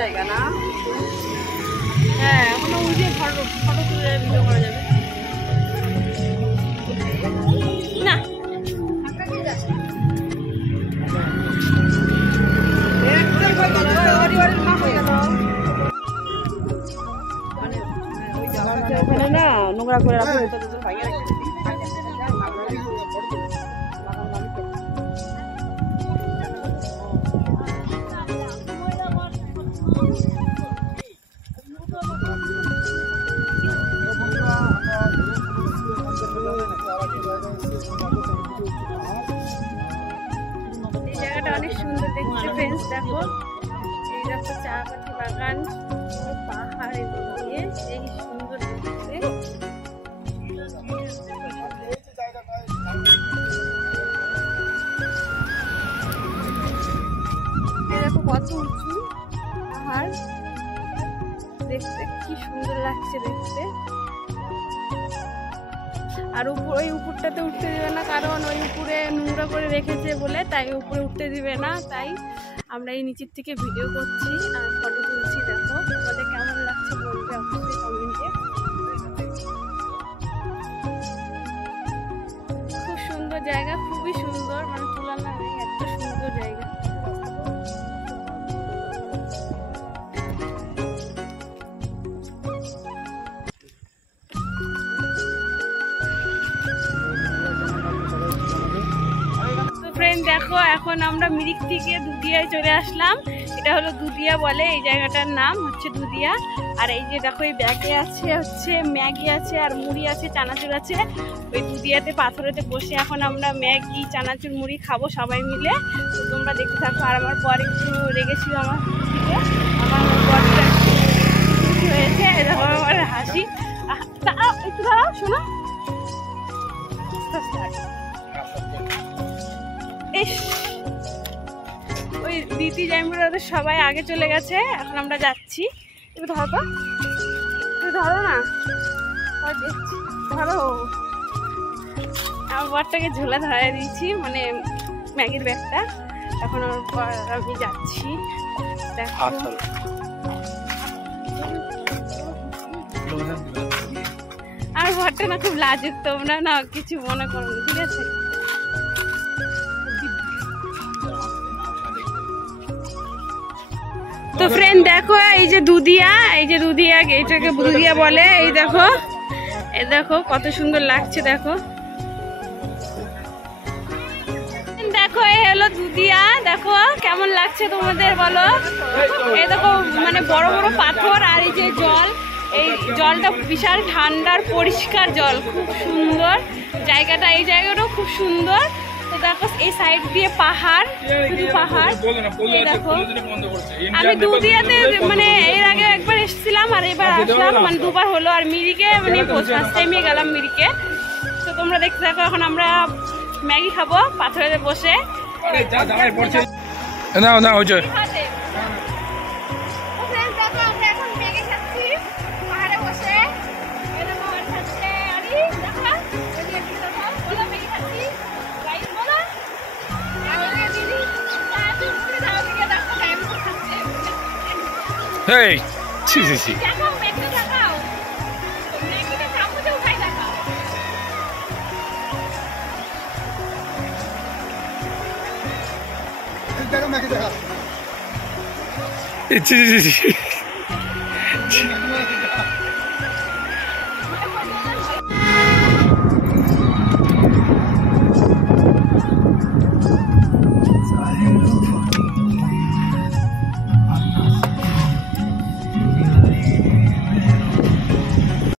জায়গা না, হ্যাঁ ওখানে ওই যে ফটো তুলে ভিডিও করা যাবে না। ওখানে না নোংরা করে রাখা জায়গাটা অনেক সুন্দর দেখতে ফ্রেন্ডস। দেখো এই দেখো চা পাতি বাগান, পাহাড় দিয়ে এই সুন্দর দেখতে। দেখো কত উঁচু পাহাড়, দেখতে কি সুন্দর লাগছে দেখতে। আর ওই উপরটাতে উঠতে দিবে না, কারণ ওই উপরে নোংরা করে রেখেছে বলে, তাই উপরে উঠতে দিবে না। তাই আমরা এই নিচের থেকে ভিডিও করছি আর ফটো তুলছি। দেখো তোমাদের কেমন লাগছে বলবে অবশ্যই কমেন্টে। খুব সুন্দর জায়গা, খুবই সুন্দর, মানে তুলনা নেই, এত সুন্দর জায়গা। দেখো এখন আমরা মিরিক থেকে দুধিয়ায় চলে আসলাম। এটা হলো দুধিয়া বলে, এই জায়গাটার নাম হচ্ছে দুধিয়া। আর এই যে দেখো এই ব্যাগে আছে হচ্ছে ম্যাগি আছে আর মুড়ি আছে, চানাচুর আছে। ওই দুধিয়াতে পাথরেতে বসে এখন আমরা ম্যাগি চানাচুর মুড়ি খাবো সবাই মিলে। তো তোমরা দেখতে থাকো। আর আমার পর একটু লেগেছিল আমার দিকে, আমার বরটা একটু হয়েছে, দেখো আমার হাসি। একটু দাঁড়াও শোনো, ওই দিদি জাইমুরা ওদের সবাই আগে চলে গেছে, এখন আমরা যাচ্ছি। একটু ধরো, একটু ধরো না, ধরো। আমার বরটাকে ঝোলা ধরাই দিয়েছি, মানে ম্যাগির ব্যাগটা। এখন ওর পর আমি যাচ্ছি। দেখো আর বরটা না খুব লাজুক, তোমরা না কিছু মনে করো, ঠিক আছে? তো ফ্রেন্ড দেখো এই যে দুধিয়া, এই যে দুধিয়া, এটাকে দুধিয়া বলে। এই দেখো, এই দেখো কত সুন্দর লাগছে। দেখো দেখো এই হলো দুধিয়া, দেখো কেমন লাগছে তোমাদের বলো। এই দেখো মানে বড় বড় পাথর, আর এই যে জল, এই জলটা বিশাল ঠান্ডার পরিষ্কার জল, খুব সুন্দর জায়গাটা। এই জায়গাটাও খুব সুন্দর। তো দেখো এই সাইড দিয়ে পাহাড়, শুধু পাহাড়। দেখো আমি দুধিয়াতে মানে এর আগে একবার এসেছিলাম আর এবার আসলাম, মানে দুবার হলো। আর মিরিকে মানে ফার্স্ট টাইমে গেলাম মিরিকে। তো তোমরা দেখতে থাকো। এখন আমরা ম্যাগি খাবো পাথরেতে বসে। Hey, sí, sí, sí. ছি, ছি, ছি, ছি।